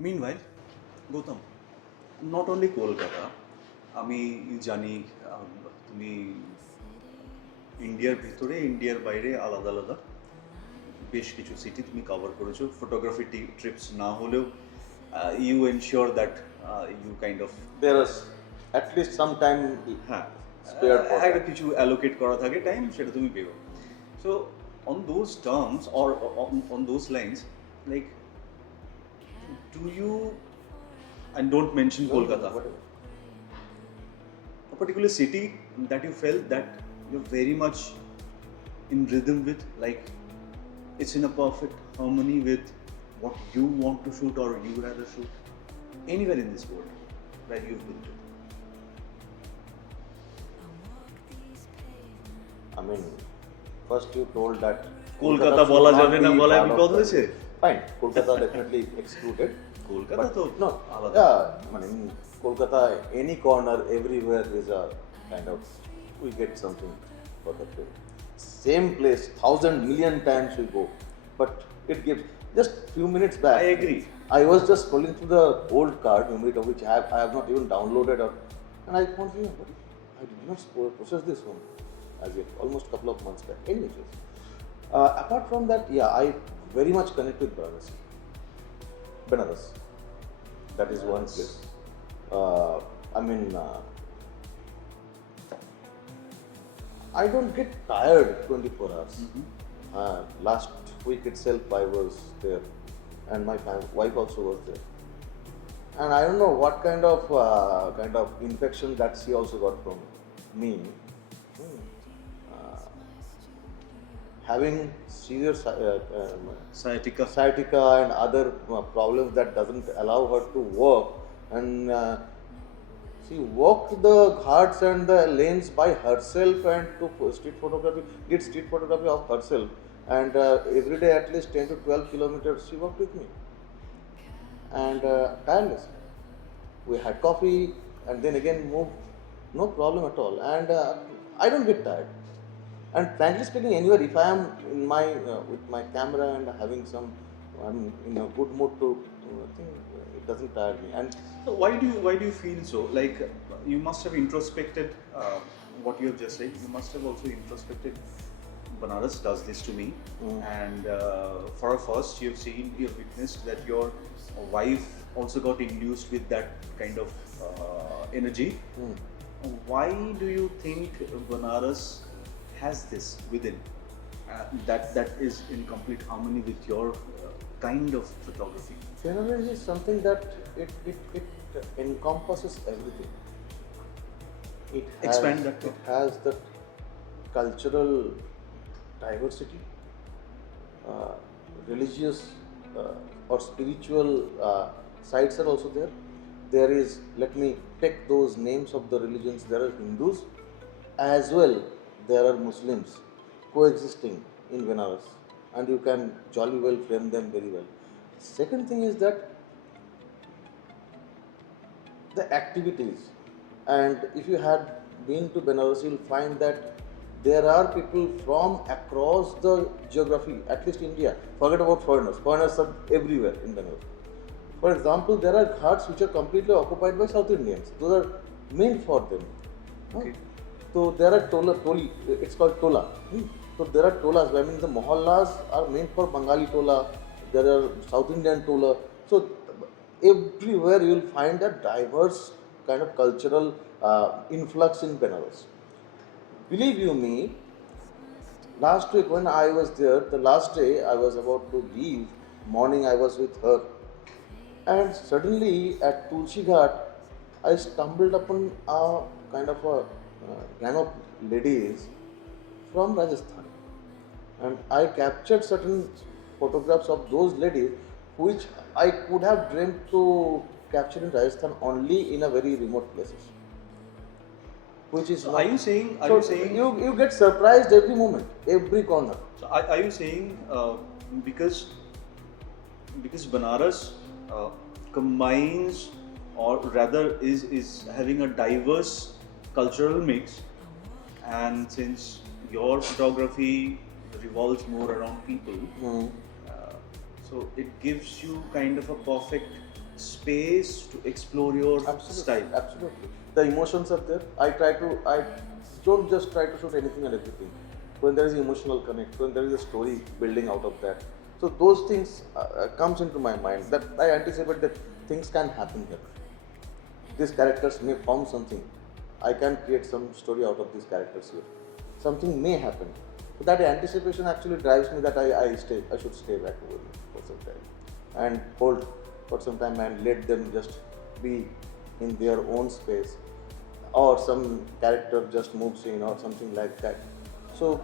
Meanwhile, Goutam, not only Kolkata, আমি জানি তুমি ইন্ডিয়ার ভিতরে ইন্ডিয়ার বাইরে আলাদা আলাদা বেশ কিছু সিটি তুমি কভার করেছো ফটোগ্রাফি ট্রিপস না হলেও you ensure that you kind of There is at least some time হ্যাঁ spared for একটা that. কিছু অ্যালোকেট করা থাকে টাইম সেটা তুমি পেও so on those terms or on those lines like do you and don't mention Kolkata Whatever. a particular city that you felt that you're very much in rhythm with, like it's in a perfect harmony with what you want to shoot or you rather shoot anywhere in this world where you've been to? I mean, first you told that Kolkata should বলা not যাবে না be বলায় part of বিপদ the- হয়েছে Fine, Kolkata definitely excluded. Kolkata But তো no, আলাদা yeah, I mean, in Kolkata, any corner, everywhere is a kind of, we get something for the trip. Same place, 1,000 million times we go, but it gives, just few minutes back. I agree. I was just scrolling through the old card memory of which I have not even downloaded or, and I found, what, I did not process this one as yet, almost a couple of months back. Anyways, apart from that, yeah, I very much connect with Varanasi. Benares. That is one place. I mean, I don't get tired 24 hours. Last week itself I was there and my wife also was there. And I don't know what kind of infection that she also got from me. Having severe sciatica and other problems that doesn't allow her to walk, and she walked the ghats and the lanes by herself and took did street photography of herself, and every day at least 10 to 12 kilometers she walked with me, and tireless. We had coffee and then again moved, no problem at all, and I don't get tired. And frankly speaking, anywhere, if I am in my with my camera and having some, I'm in a good mood to, I think it doesn't tire me. And so why do you feel so? Like you must have introspected what you have just said. You must have also introspected. Banaras does this to me, and for a first, you have witnessed that your wife also got induced with that kind of energy. Why do you think Banaras has this within that is in complete harmony with your kind of photography? Benares is something that it encompasses everything. Expand that. It has that cultural diversity, religious or spiritual sides are also there. There is, let me take those names of the religions. There are Hindus as well. There are Muslims coexisting in Benares, and you can jolly well frame them very well. Second thing is that the activities, and if you had been to Benares, you'll find that there are people from across the geography, at least India. Forget about foreigners. Foreigners are everywhere in Benares. For example, there are ghats which are completely occupied by South Indians. Those are meant for them. Okay. So there are toli, it's called tola. So there are tolas. I mean, the mohallas are meant for Bengali tola. There are South Indian tola. So everywhere you will find a diverse kind of cultural influx in Benares. Believe you me, last week when I was there, the last day I was about to leave, morning I was with her, and suddenly at Tulsi Ghat, I stumbled upon a kind of a gang of ladies from Rajasthan, and I captured certain photographs of those ladies which I could have dreamt to capture in Rajasthan only in a very remote places. Which is So not, are you saying you get surprised every moment, every corner. So are you saying because Banaras combines, or rather is having a diverse cultural mix, and since your photography revolves more around people, so it gives you kind of a perfect space to explore your style. Absolutely. The emotions are there. I don't just try to shoot anything and everything. When there is emotional connect, when there is a story building out of that. So those things comes into my mind that I anticipate that things can happen here. These characters may form something. I can create some story out of these characters here. Something may happen. So that anticipation actually drives me that I should stay back over for some time and hold for some time and let them just be in their own space, or some character just moves in or something like that. So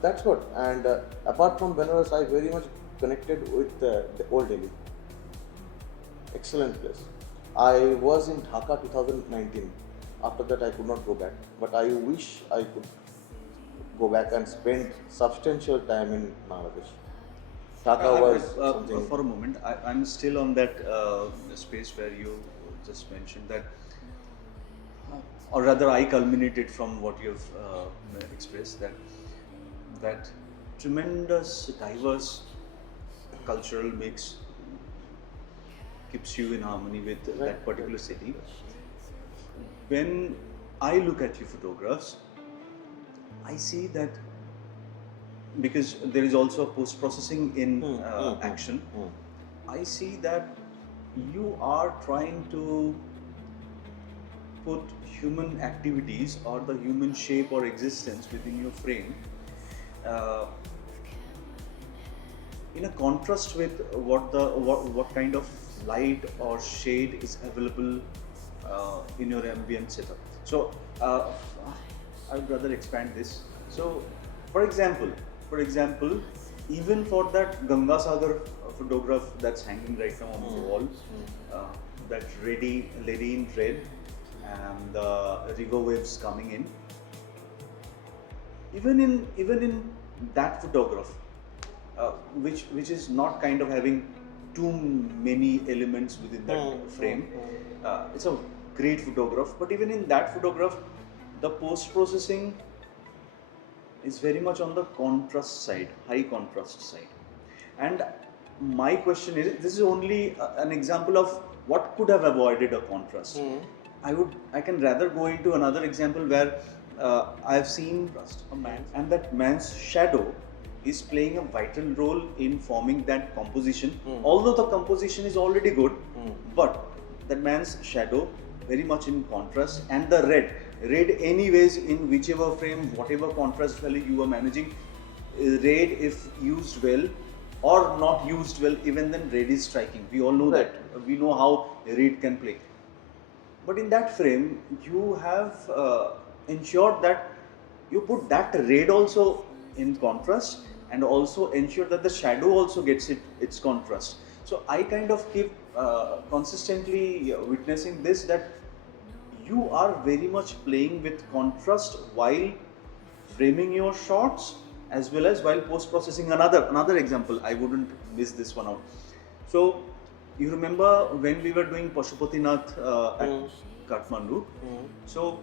that's what. And apart from Benares, I very much connected with the old Delhi. Excellent place. I was in Dhaka 2019. After that, I could not go back. But I wish I could go back and spend substantial time in Bangladesh. Dhaka was something. For a moment, I'm still on that space where you just mentioned that, or rather, I culminated from what you've expressed, that tremendous, diverse cultural mix keeps you in harmony with that particular city. When I look at your photographs, I see that, because there is also post-processing in action, I see that you are trying to put human activities or the human shape or existence within your frame in a contrast with what kind of light or shade is available in your ambient setup. So I would rather expand this. So for example, even for that Ganga Sagar photograph that's hanging right now on the wall, that lady in red and the river waves coming in, even in that photograph, which is not kind of having too many elements within that frame, it's a great photograph. But even in that photograph, the post-processing is very much on the contrast side, high contrast side. And my question is, this is only an example of what could have avoided a contrast. I can rather go into another example where I've seen a man, and that man's shadow is playing a vital role in forming that composition. Although the composition is already good, but that man's shadow very much in contrast, and the red anyways, in whichever frame, whatever contrast value you are managing, red if used well or not used well, even then red is striking. We all know that. We know how red can play. But in that frame, you have ensured that you put that red also in contrast, and also ensure that the shadow also gets its contrast. So I kind of keep consistently witnessing this, that you are very much playing with contrast while framing your shots, as well as while post-processing. Another example, I wouldn't miss this one out. So you remember when we were doing Pashupatinath at Kathmandu? So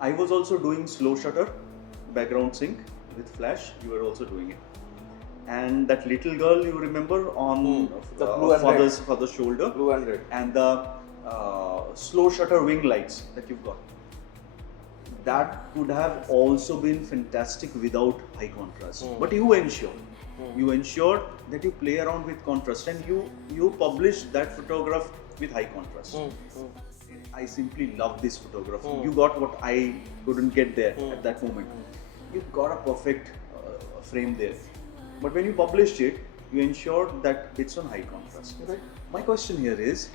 I was also doing slow shutter, background sync with flash. You were also doing it. And that little girl, you remember, on the blue father's shoulder, blue and red, and the slow shutter wing lights that you've got, that could have also been fantastic without high contrast. But you ensured that you play around with contrast, and you published that photograph with high contrast. I simply love this photograph. You got what I couldn't get there at that moment. You got a perfect frame there. But when you published it, you ensured that it's on high contrast. Right. My question here is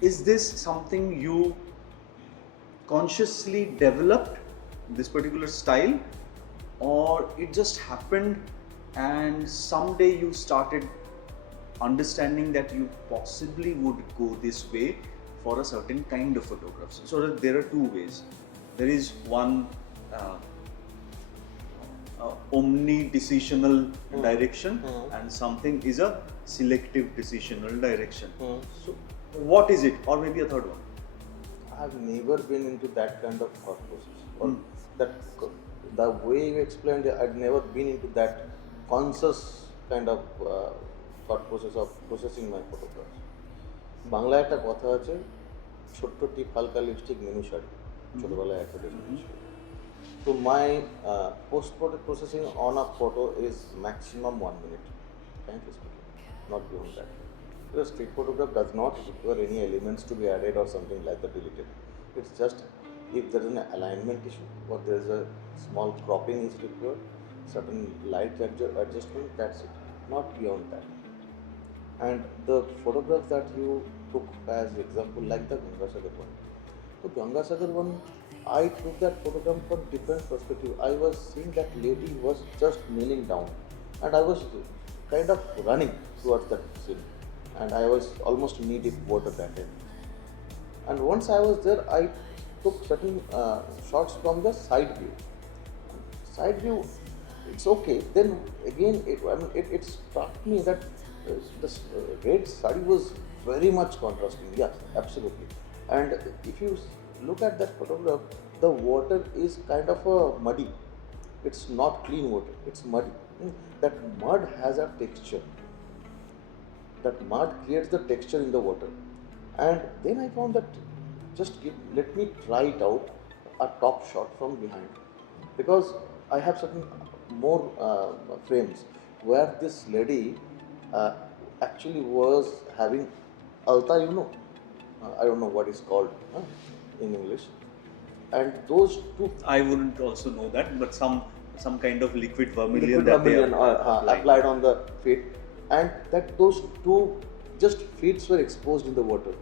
this something you consciously developed, this particular style, or it just happened and someday you started understanding that you possibly would go this way for a certain kind of photographs? So that there are two ways. There is one omni-decisional direction, and something is a selective decisional direction. So what is it? Or maybe a third one? I've never been into that kind of thought process. Or that the way you explained it, I'd never been into that conscious kind of thought process of processing my photographs. বাংলায় একটা কথা আছে, ছোট্ট টিপ হালকা lipstick menu sari, ছোটবেলায় advertisement ছিল। So my post processing on a photo is maximum 1 minute, frankly speaking, not beyond that. Because street photograph does not require any elements to be added or something like that deleted. It's just if there is an alignment issue or there is a small cropping is required, certain light adjustment, that's it, not beyond that. And the photograph that you took as example, like the Gangasagar one. The Gangasagar one, I took that photograph from different perspective. I was seeing that lady was just kneeling down, and I was kind of running towards that scene, and I was almost knee deep water that time. And once I was there, I took certain shots from the side view. Side view, it's okay. Then again, it struck me that the red sari was very much contrasting. Yeah, absolutely. And if you look at that photograph, the water is kind of muddy. It's not clean water, it's muddy. That mud has a texture. That mud creates the texture in the water. And then I found that let me try it out, a top shot from behind. Because I have certain more frames where this lady actually was having alta, I don't know what it's called in English. And those two, I wouldn't also know that, but some kind of liquid vermilion liquid that vermilion they are applied on the feet, and that those two just feet were exposed in the water.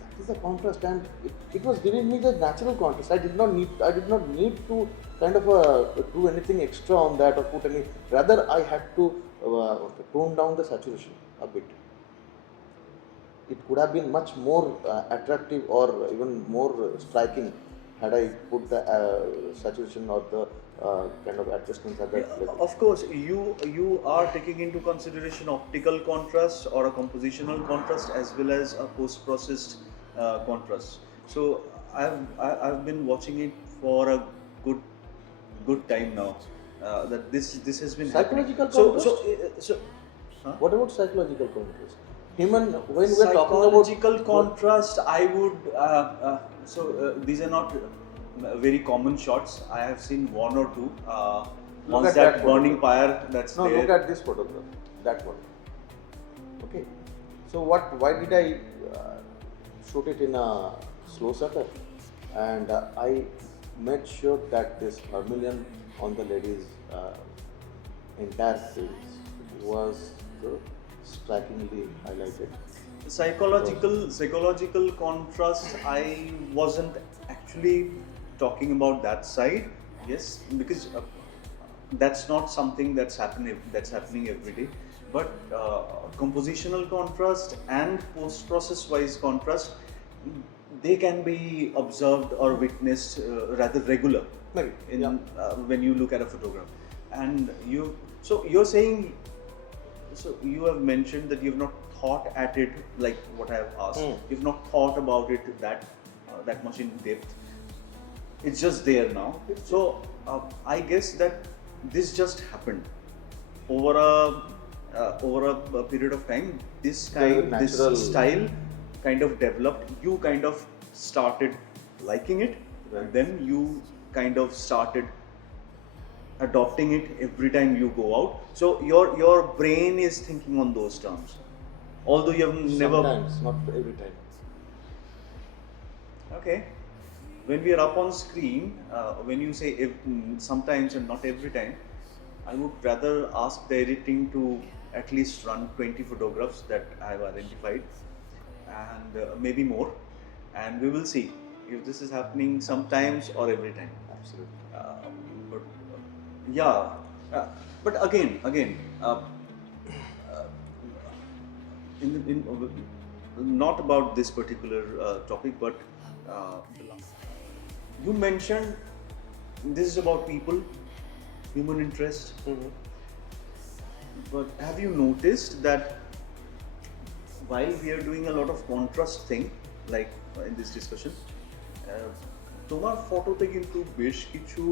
That is the contrast, and it was giving me the natural contrast. I did not need to kind of do anything extra on that or put any. Rather, I had to tone down the saturation a bit. It could have been much more attractive or even more striking had I put the saturation or the kind of adjustments at that level. Of course, you are taking into consideration optical contrast or a compositional contrast as well as a post-processed contrast. So I've been watching it for a good time now. That this has been Psychological happening. contrast? Huh? What about psychological contrast? When we're talking about Psychological contrast, I would these are not very common shots. I have seen one or two. Once at that that burning photograph. pyre that's No, there. look at this photograph, that one. Okay, so why did I shoot it in a slow shutter? And I made sure that this vermilion on the lady's entire face was strikingly highlighted. Psychological contrast, I wasn't actually talking about that side. Yes, because that's not something that's happening every day. But compositional contrast and post-process wise contrast, they can be observed or witnessed rather regular when you look at a photograph. And you're saying, so you have mentioned that you've not thought at it like what I have asked. You've not thought about it that much in depth. It's just there now. So I guess that this just happened over a period of time. This style kind of developed. You kind of started liking it, and then you kind of started adopting it every time you go out. So your brain is thinking on those terms, although you have never. Sometimes, not every time. Okay. When we are up on screen, when you say sometimes and not every time, I would rather ask the editing to at least run 20 photographs that I have identified, and maybe more, and we will see if this is happening sometimes or every time. Absolutely. But again, not about this particular topic, but you mentioned this is about people, human interest. But have you noticed that while we are doing a lot of contrast thing, like in this discussion, তোমার ফটোতে কিন্তু বেশ কিছু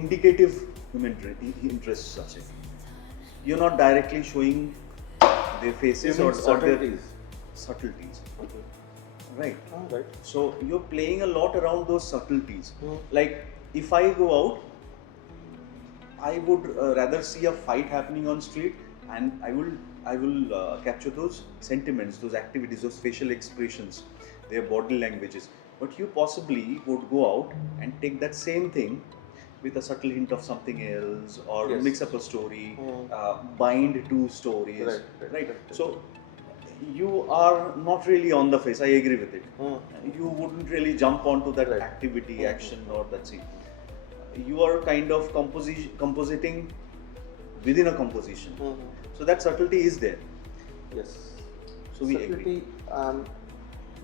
indicative human interest আছে, you're not directly showing their faces or their subtleties. subtleties. Okay. Right. Right. So you're playing a lot around those subtleties. Hmm. Like if I go out, I would rather see a fight happening on street, and I will capture those sentiments, those activities, those facial expressions, their body languages. But you possibly would go out and take that same thing with a subtle hint of something else, or Yes. mix up a story, Hmm. bind two stories, Right. So you are not really on the face. I agree with it. Hmm. You wouldn't really jump onto that Right. activity, Mhm. action, or that scene. You are kind of compositing within a composition. Hmm. So that subtlety is there. Yes. So we Subtlety, agree.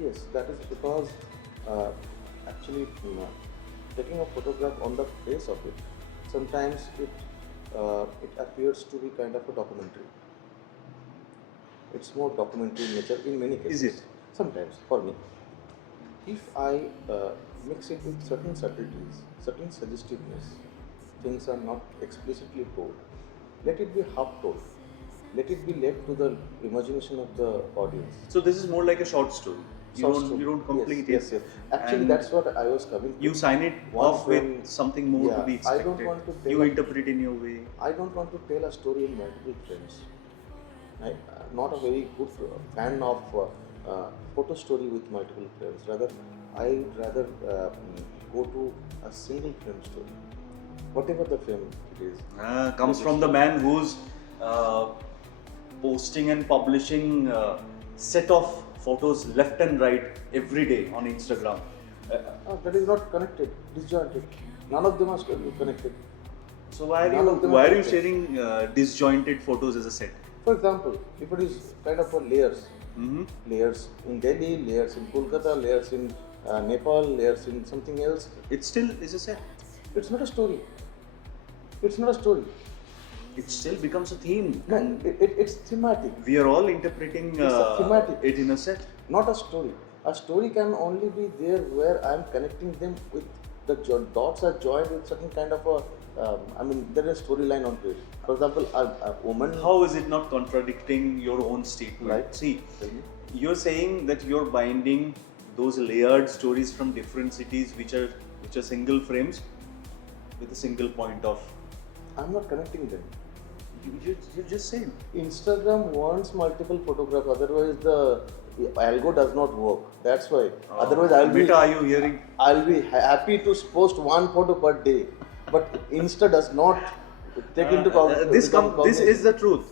yes, that is because actually taking a photograph on the face of it, sometimes it appears to be kind of a documentary. It's more documentary in nature in many cases. Is it? Sometimes, for me. If I mix it with certain subtleties, certain suggestiveness, things are not explicitly told. Let it be half told. Let it be left to the imagination of the audience. So this is more like a short story. You don't complete Yes. it. Actually, And that's what I was coming to. you sign it Once off when- with something more to be I expected. don't want to tell You a- interpret in your way. I don't want to tell a story in multiple frames. I'm not a very good fan of photo story with multiple frames. I'd rather go to a single frame story, whatever the frame it is. Comes from the man who's posting and publishing set of photos left and right every day on Instagram. That is not connected, disjointed. None of them are connected. So why None of them are you connected. sharing disjointed photos as a set? For example, if it is kind of a layers, Mm-hmm. layers in Delhi, layers in Kolkata, layers in Nepal, layers in something else, It still is a set. it's not a story. It's not a story. It still becomes a theme. No, And it's thematic, we are all interpreting It's a thematic. it in a set. not a story. A story can only be there where I am connecting them with the dots are joined with certain kind of a. There is a storyline on it. For example, a woman. How is it not contradicting your own statement? Right. See, Tell me. you're saying that you're binding those layered stories from different cities, which are single frames, with a single point of. I'm not connecting them. You just said. Instagram wants multiple photographs, otherwise the algo does not work. That's why. Otherwise, Beta, are you hearing? I'll be happy to post one photo per day, but Insta does not take into account. This is the truth.